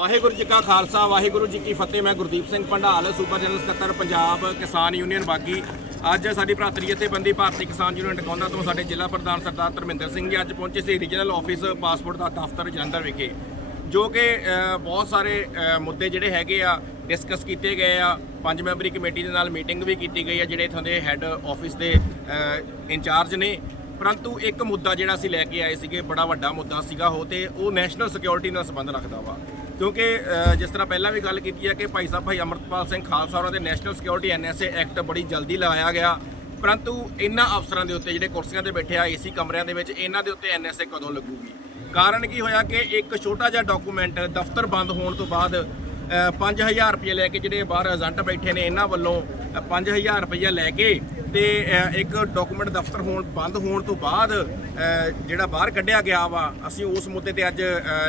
ਵਾਹਿਗੁਰੂ ਜੀ ਕਾ ਖਾਲਸਾ, ਵਾਹਿਗੁਰੂ ਜੀ ਕੀ ਫਤਿਹ। ਮੈਂ ਗੁਰਦੀਪ ਸਿੰਘ ਪੰਡਾਲ ਸੂਬਾ ਜਨਰਲ ਸਕੱਤਰ, ਪੰਜਾਬ ਕਿਸਾਨ ਯੂਨੀਅਨ ਬਾਗੀ। ਅੱਜ ਸਾਡੀ ਭਰਾਤਰੀ ਜਥੇਬੰਦੀ ਭਾਰਤੀ ਕਿਸਾਨ ਯੂਨੀਅਨ ਟਕਾਉਂਦਾ ਤੋਂ ਸਾਡੇ ਜ਼ਿਲ੍ਹਾ ਪ੍ਰਧਾਨ ਸਰਦਾਰ ਧਰਮਿੰਦਰ ਸਿੰਘ ਜੀ ਅੱਜ ਪਹੁੰਚੇ ਸੀ ਰੀਜਨਲ ਆਫਿਸ ਪਾਸਪੋਰਟ ਦਾ ਦਫ਼ਤਰ ਜਲੰਧਰ ਵਿਖੇ, ਜੋ ਕਿ ਬਹੁਤ ਸਾਰੇ ਮੁੱਦੇ ਜਿਹੜੇ ਹੈਗੇ ਆ ਡਿਸਕਸ ਕੀਤੇ ਗਏ ਆ। ਪੰਜ ਮੈਂਬਰੀ ਕਮੇਟੀ ਦੇ ਨਾਲ ਮੀਟਿੰਗ ਵੀ ਕੀਤੀ ਗਈ ਆ, ਜਿਹੜੇ ਇਥੋਂ ਦੇ ਹੈੱਡ ਆਫਿਸ ਦੇ ਇੰਚਾਰਜ ਨੇ। ਪਰੰਤੂ ਇੱਕ ਮੁੱਦਾ ਜਿਹੜਾ ਅਸੀਂ ਲੈ ਕੇ ਆਏ ਸੀਗੇ, ਬੜਾ ਵੱਡਾ ਮੁੱਦਾ ਸੀਗਾ ਉਹ ਤੇ ਉਹ ਨੈਸ਼ਨਲ ਸਿਕਿਉਰਿਟੀ ਨਾਲ ਸੰਬੰਧ ਰੱਖਦਾ ਵਾ। ਕਿਉਂਕਿ ਜਿਸ ਤਰ੍ਹਾਂ ਪਹਿਲਾਂ ਵੀ ਗੱਲ ਕੀਤੀ ਹੈ ਕਿ ਭਾਈ ਸਾਹਿਬ ਭਾਈ ਅਮਰਤਪਾਲ ਸਿੰਘ ਖਾਲਸਾ ਉਹਨਾਂ ਦੇ ਨੈਸ਼ਨਲ ਸਿਕਿਉਰਿਟੀ ਐਨਐਸਏ ਐਕਟ ਬੜੀ ਜਲਦੀ ਲਾਇਆ ਗਿਆ। ਪਰੰਤੂ ਇਹਨਾਂ ਅਫਸਰਾਂ ਦੇ ਉੱਤੇ ਜਿਹੜੇ ਕੁਰਸੀਆਂ ਤੇ ਬੈਠੇ ਆ ਏਸੀ ਕਮਰਿਆਂ ਦੇ ਵਿੱਚ ਇਹਨਾਂ ਦੇ ਉੱਤੇ ਐਨਐਸਏ ਕਦੋਂ ਲੱਗੂਗੀ? ਕਾਰਨ ਕੀ ਹੋਇਆ ਕਿ ਇੱਕ ਛੋਟਾ ਜਿਹਾ ਡਾਕੂਮੈਂਟ ਦਫ਼ਤਰ ਬੰਦ ਹੋਣ ਤੋਂ ਬਾਅਦ ਅ, 5000 ਰੁਪਏ ਲੈ ਕੇ ਜਿਹੜੇ ਬਾਹਰ ਏਜੰਟ ਬੈਠੇ ਨੇ ਇਹਨਾਂ ਵੱਲੋਂ ਅ, 5000 ਰੁਪਏ ਲੈ ਕੇ ਤੇ ਇੱਕ ਡਾਕੂਮੈਂਟ ਦਫ਼ਤਰ ਹੋਣ, ਬੰਦ ਹੋਣ ਤੋਂ ਬਾਅਦ ਜਿਹੜਾ ਬਾਹਰ ਕੱਢਿਆ ਗਿਆ ਵਾ, ਅਸੀਂ ਉਸ ਮੁੱਦੇ ਤੇ ਅੱਜ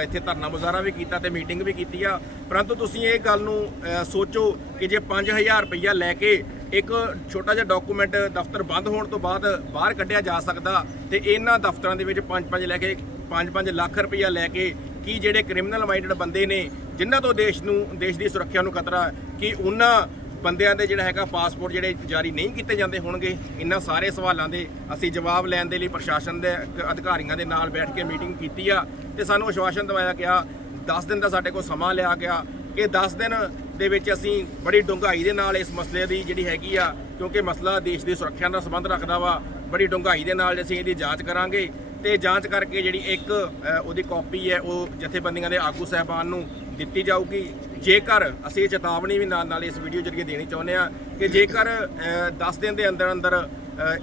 ਇੱਥੇ ਧਰਨਾ ਮੁਜ਼ਾਹਰਾ ਵੀ ਕੀਤਾ ਤੇ ਮੀਟਿੰਗ ਵੀ ਕੀਤੀ ਆ। ਪਰੰਤੂ ਤੁਸੀਂ ਇਹ ਗੱਲ ਨੂੰ ਸੋਚੋ ਕਿ ਜੇ 5000 ਰੁਪਈਆ ਲੈ ਕੇ ਇੱਕ ਛੋਟਾ ਜਿਹਾ ਡਾਕੂਮੈਂਟ ਦਫ਼ਤਰ ਬੰਦ ਹੋਣ ਤੋਂ ਬਾਅਦ ਬਾਹਰ ਕੱਢਿਆ ਜਾ ਸਕਦਾ ਤੇ ਇਹਨਾਂ ਦਫ਼ਤਰਾਂ ਦੇ ਵਿੱਚ 5-5 ਲੈ ਕੇ 5-5 ਲੱਖ ਰੁਪਈਆ ਲੈ ਕੇ ਕੀ ਜਿਹੜੇ ਕ੍ਰਿਮੀਨਲ ਮਾਈਂਡਡ ਬੰਦੇ ਨੇ, ਜਿਨ੍ਹਾਂ ਤੋਂ ਦੇਸ਼ ਨੂੰ, ਦੇਸ਼ ਦੀ ਸੁਰੱਖਿਆ ਨੂੰ ਖਤਰਾ, ਕਿ ਉਹਨਾਂ ਬੰਦਿਆਂ ਦੇ ਜਿਹੜਾ ਹੈਗਾ ਪਾਸਪੋਰਟ ਜਿਹੜੇ ਜਾਰੀ ਨਹੀਂ ਕੀਤੇ ਜਾਂਦੇ ਹੋਣਗੇ, ਇਹਨਾਂ ਸਾਰੇ ਸਵਾਲਾਂ ਦੇ ਅਸੀਂ ਜਵਾਬ ਲੈਣ ਦੇ ਲਈ ਪ੍ਰਸ਼ਾਸਨ ਦੇ ਅਧਿ- ਅਧਿਕਾਰੀਆਂ ਦੇ ਨਾਲ ਬੈਠ ਕੇ ਮੀਟਿੰਗ ਕੀਤੀ ਆ ਤੇ ਸਾਨੂੰ ਆਸ਼ਵਾਸਨ ਦਵਾਇਆ ਗਿਆ 10 ਦਿਨ ਦਾ ਸਾਡੇ ਕੋਲ ਸਮਾਂ ਲਿਆ ਗਿਆ ਕਿ 10 ਦਿਨ ਦੇ ਵਿੱਚ ਅਸੀਂ ਬੜੀ ਡੂੰਘਾਈ ਦੇ ਨਾਲ ਇਸ ਮਸਲੇ ਦੀ ਜਿਹੜੀ ਹੈਗੀ ਆ, ਕਿਉਂਕਿ ਮਸਲਾ ਦੇਸ਼ ਦੀ ਸੁਰੱਖਿਆ ਨਾਲ ਸੰਬੰਧ ਰੱਖਦਾ ਵਾ, ਬੜੀ ਡੂੰਘਾਈ ਦੇ ਨਾਲ ਅਸੀਂ ਇਹਦੀ ਜਾਂਚ ਕਰਾਂਗੇ। ਤੇ ਜਾਂਚ ਕਰਕੇ ਜਿਹੜੀ ਇੱਕ ਉਹਦੀ ਕਾਪੀ ਹੈ ਉਹ ਜਥੇਬੰਦੀਆਂ ਦੇ ਆਗੂ ਸਹਿਬਾਨ ਨੂੰ ਦਿੱਤੀ ਜਾਊਗੀ। ਜੇਕਰ ਅਸੀਂ ਇਹ ਚੇਤਾਵਨੀ ਵੀ ਨਾਲ ਨਾਲ ਇਸ ਵੀਡੀਓ ਜਰੀਏ ਦੇਣੀ ਚਾਹੁੰਦੇ ਆ ਕਿ ਜੇਕਰ ਅ, 10 ਦਿਨ ਦੇ ਅੰਦਰ ਅੰਦਰ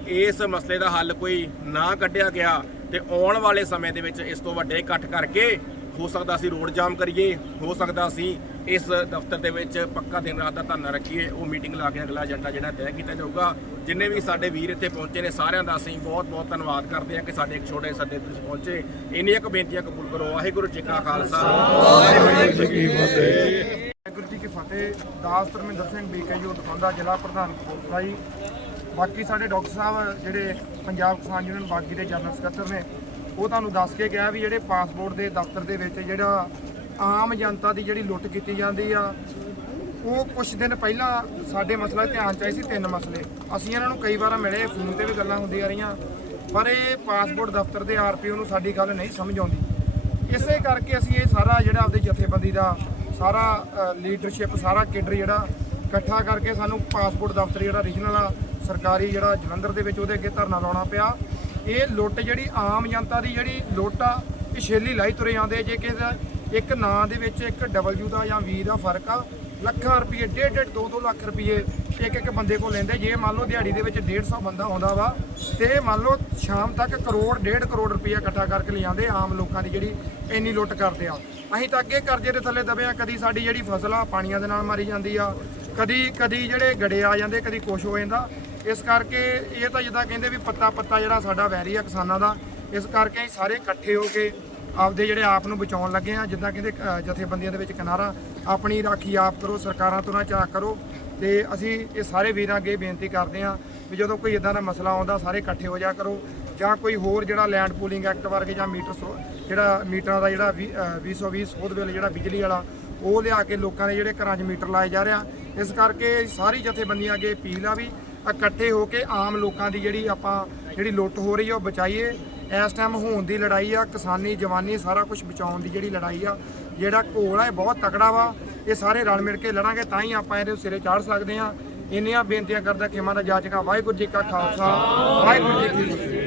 ਇਸ ਮਸਲੇ ਦਾ ਹੱਲ ਕੋਈ ਨਾ ਕੱਢਿਆ ਗਿਆ ਤੇ ਆਉਣ ਵਾਲੇ ਸਮੇਂ ਦੇ ਵਿੱਚ ਇਸ ਤੋਂ ਵੱਡੇ ਇਕੱਠ ਕਰਕੇ ਹੋ ਸਕਦਾ ਅਸੀਂ ਰੋਡ ਜਾਮ ਕਰੀਏ ਹੋ ਸਕਦਾ ਅਸੀਂ ਇਸ ਦਫ਼ਤਰ ਦੇ ਵਿੱਚ ਪੱਕਾ ਦਿਨ ਰਾਤ ਦਾ ਧਰਨਾ ਰੱਖੀਏ, ਉਹ ਮੀਟਿੰਗ ਲਾ ਕੇ ਅਗਲਾ ਏਜੰਡਾ ਜਿਹੜਾ ਤੈਅ ਕੀਤਾ ਜਾਊਗਾ। ਜਿੰਨੇ ਵੀ ਸਾਡੇ ਵੀਰ ਇੱਥੇ ਪਹੁੰਚੇ ਨੇ, ਸਾਰਿਆਂ ਦਾ ਅਸੀਂ ਬਹੁਤ ਬਹੁਤ ਧੰਨਵਾਦ ਕਰਦੇ ਹਾਂ ਕਿ ਸਾਡੇ ਇੱਕ ਛੋਟੇ ਸੱਦੇ ਤੁਸੀਂ ਪਹੁੰਚੇ। ਇੰਨੀਆਂ ਕੁ ਬੇਨਤੀਆਂ ਕਬੂਲ ਕਰੋ। ਵਾਹਿਗੁਰੂ ਜੀ ਕਾ ਖਾਲਸਾ। ਵਾਹਿਗੁਰੂ ਜੀ ਕੀ ਫਤਿਹ। ਵਾਹਿਗੁਰੂ ਜੀ ਕੀ ਫਤਿਹ ਦਾਸ ਧਰਮਿੰਦਰ ਸਿੰਘ ਬੀਕੇਯੂ ਦਖੰਦਾ ਜ਼ਿਲ੍ਹਾ ਪ੍ਰਧਾਨ ਕਪੂਰਥਲਾ ਜੀ ਬਾਕੀ ਸਾਡੇ ਡਾਕਟਰ ਸਾਹਿਬ, ਜਿਹੜੇ ਪੰਜਾਬ ਕਿਸਾਨ ਯੂਨੀਅਨ ਬਾਗੀ ਦੇ ਜਨਰਲ ਸਕੱਤਰ ਨੇ, ਉਹ ਤੁਹਾਨੂੰ ਦੱਸ ਕੇ ਗਿਆ ਵੀ ਜਿਹੜੇ ਪਾਸਪੋਰਟ ਦੇ ਦਫ਼ਤਰ ਦੇ ਵਿੱਚ ਜਿਹੜਾ ਆਮ ਜਨਤਾ ਦੀ ਜਿਹੜੀ ਲੁੱਟ ਕੀਤੀ ਜਾਂਦੀ ਆ, ਉਹ ਕੁਝ ਦਿਨ ਪਹਿਲਾਂ ਸਾਡੇ ਮਸਲਾ ਧਿਆਨ ਚ ਆਏ ਸੀ, ਤਿੰਨ ਮਸਲੇ। ਅਸੀਂ ਇਹਨਾਂ ਨੂੰ ਕਈ ਵਾਰ ਮਿਲੇ, ਫੋਨ ਤੇ ਵੀ ਗੱਲਾਂ ਹੁੰਦੀਆਂ ਰਹੀਆਂ, ਪਰ ਇਹ ਪਾਸਪੋਰਟ ਦਫ਼ਤਰ ਦੇ ਆਰਪੀਓ ਨੂੰ ਸਾਡੀ ਗੱਲ ਨਹੀਂ ਸਮਝ ਆਉਂਦੀ। ਇਸੇ ਕਰਕੇ ਅਸੀਂ ਇਹ ਸਾਰਾ ਜਿਹੜਾ ਆਪਦੇ ਜਥੇਬੰਦੀ ਦਾ ਸਾਰਾ ਲੀਡਰਸ਼ਿਪ ਸਾਰਾ ਕੇਡਰ ਜਿਹੜਾ ਇਕੱਠਾ ਕਰਕੇ ਸਾਨੂੰ ਪਾਸਪੋਰਟ ਦਫ਼ਤਰ ਜਿਹੜਾ ਰੀਜਨਲ ਆ, ਸਰਕਾਰੀ ਜਿਹੜਾ ਜਲੰਧਰ ਦੇ ਵਿੱਚ ਉਹਦੇ ਅੱਗੇ ਧਰਨਾ ਲਾਉਣਾ ਪਿਆ। ਇਹ ਲੁੱਟ ਜਿਹੜੀ ਆਮ ਜਨਤਾ ਦੀ ਜਿਹੜੀ ਲੁੱਟ ਆ, ਇਹ ਛੇਲੀ ਲਾਈ ਤੁਰੇ ਜਾਂਦੇ ਜੇ ਕਿ ਇਹਦਾ ਇੱਕ ਨਾਂ ਦੇ ਵਿੱਚ ਇੱਕ W ਦਾ ਜਾਂ V ਦਾ ਫ਼ਰਕ ਆ। ਲੱਖਾਂ ਰੁਪਏ, ਡੇਢ ਡੇਢ 2 2 ਲੱਖ ਰੁਪਏ ਇੱਕ ਇੱਕ ਬੰਦੇ ਕੋਲ ਲੈਂਦੇ ਜੇ ਮੰਨ ਲਓ ਦਿਹਾੜੀ ਦੇ ਵਿੱਚ 150 ਬੰਦਾ ਆਉਂਦਾ ਵਾ, ਤੇ ਮੰਨ ਲਓ ਸ਼ਾਮ ਤੱਕ ਕਰੋੜ, ਡੇਢ ਕਰੋੜ ਰੁਪਏ ਇਕੱਠਾ ਕਰਕੇ ਲਿਆਉਂਦੇ ਆਮ ਲੋਕਾਂ ਦੀ ਜਿਹੜੀ ਇੰਨੀ ਲੁੱਟ ਕਰਦੇ ਆ। ਅਸੀਂ ਤਾਂ ਅੱਗੇ ਕਰਜ਼ੇ ਦੇ ਥੱਲੇ ਦਬੇ ਆ। ਕਦੀ ਸਾਡੀ ਜਿਹੜੀ ਫਸਲ ਆ, ਪਾਣੀਆਂ ਦੇ ਨਾਲ ਮਾਰੀ ਜਾਂਦੀ ਆ। ਕਦੀ ਕਦੀ ਜਿਹੜੇ ਗੜੇ ਆ ਜਾਂਦੇ, ਕਦੀ ਕੁਛ ਹੋ ਜਾਂਦਾ। ਇਸ ਕਰਕੇ ਇਹ ਤਾਂ ਜਿੱਦਾਂ ਕਹਿੰਦੇ ਵੀ ਪੱਤਾ ਪੱਤਾ ਜਿਹੜਾ ਸਾਡਾ ਵੈਰੀ ਆ ਕਿਸਾਨਾਂ ਦਾ, ਇਸ ਕਰਕੇ ਅਸੀਂ ਸਾਰੇ ਇਕੱਠੇ ਹੋ ਕੇ ਆਪਦੇ ਜਿਹੜੇ ਆਪ ਨੂੰ ਬਚਾਉਣ ਲੱਗੇ ਆ, ਜਿੱਦਾਂ ਕਹਿੰਦੇ ਜਥੇਬੰਦੀਆਂ ਦੇ ਵਿੱਚ ਕਿਨਾਰਾ, ਆਪਣੀ ਰਾਖੀ ਆਪ ਕਰੋ, ਸਰਕਾਰਾਂ ਤੋਂ ਨਾ ਚਾਹ ਕਰੋ ਤੇ ਅਸੀਂ ਇਹ ਸਾਰੇ ਵੀਰਾਂ ਅੱਗੇ ਬੇਨਤੀ ਕਰਦੇ ਆ ਵੀ ਜਦੋਂ ਕੋਈ ਇਦਾਂ ਦਾ ਮਸਲਾ ਆਉਂਦਾ, ਸਾਰੇ ਇਕੱਠੇ ਹੋ ਜਾ ਕਰੋ ਜਾਂ ਕੋਈ ਹੋਰ ਜਿਹੜਾ ਲੈਂਡ ਪੂਲਿੰਗ ਐਕਟ ਵਰਗੇ ਜਾਂ ਮੀਟਰ ਸੋ- ਜਿਹੜਾ ਮੀਟਰਾਂ ਦਾ ਜਿਹੜਾ 2020 ਸੋਧ ਬਿੱਲ ਜਿਹੜਾ ਬਿਜਲੀ ਵਾਲਾ, ਉਹ ਲਿਆ ਕੇ ਲੋਕਾਂ ਦੇ ਜਿਹੜੇ ਘਰਾਂ 'ਚ ਮੀਟਰ ਲਾਏ ਜਾ ਰਿਹਾ ਇਸ ਕਰਕੇ ਸਾਰੀ ਜਥੇਬੰਦੀਆਂ ਅੱਗੇ ਅਪੀਲ ਆ ਵੀ ਇਕੱਠੇ ਹੋ ਕੇ ਆਮ ਲੋਕਾਂ ਦੀ ਜਿਹੜੀ ਆਪਾਂ, ਜਿਹੜੀ ਲੁੱਟ ਹੋ ਰਹੀ ਹੈ ਉਹ ਬਚਾਈਏ। ਇਸ ਟਾਈਮ ਹੋਣ ਦੀ ਲੜਾਈ ਆ, ਕਿਸਾਨੀ, ਜਵਾਨੀ, ਸਾਰਾ ਕੁਝ ਬਚਾਉਣ ਦੀ ਜਿਹੜੀ ਲੜਾਈ ਆ, ਜਿਹੜਾ ਘੋਲ ਆ, ਇਹ ਬਹੁਤ ਤਕੜਾ ਵਾ। ਇਹ ਸਾਰੇ ਰਲ ਮਿਲ ਕੇ ਲੜਾਂਗੇ, ਤਾਂ ਹੀ ਆਪਾਂ ਇਹਦੇ ਸਿਰੇ ਚਾੜ ਸਕਦੇ ਆ। ਇੰਨੀਆਂ ਬੇਨਤੀਆਂ ਕਰਦਾ ਕਿ ਮਾਰਾ ਜਾਚਕਾ, ਵਾਹਿਗੁਰੂ ਜੀ ਕਾ ਖਾਲਸਾ, ਵਾਹਿਗੁਰੂ ਜੀ ਕੀ ਫਤਿਹ।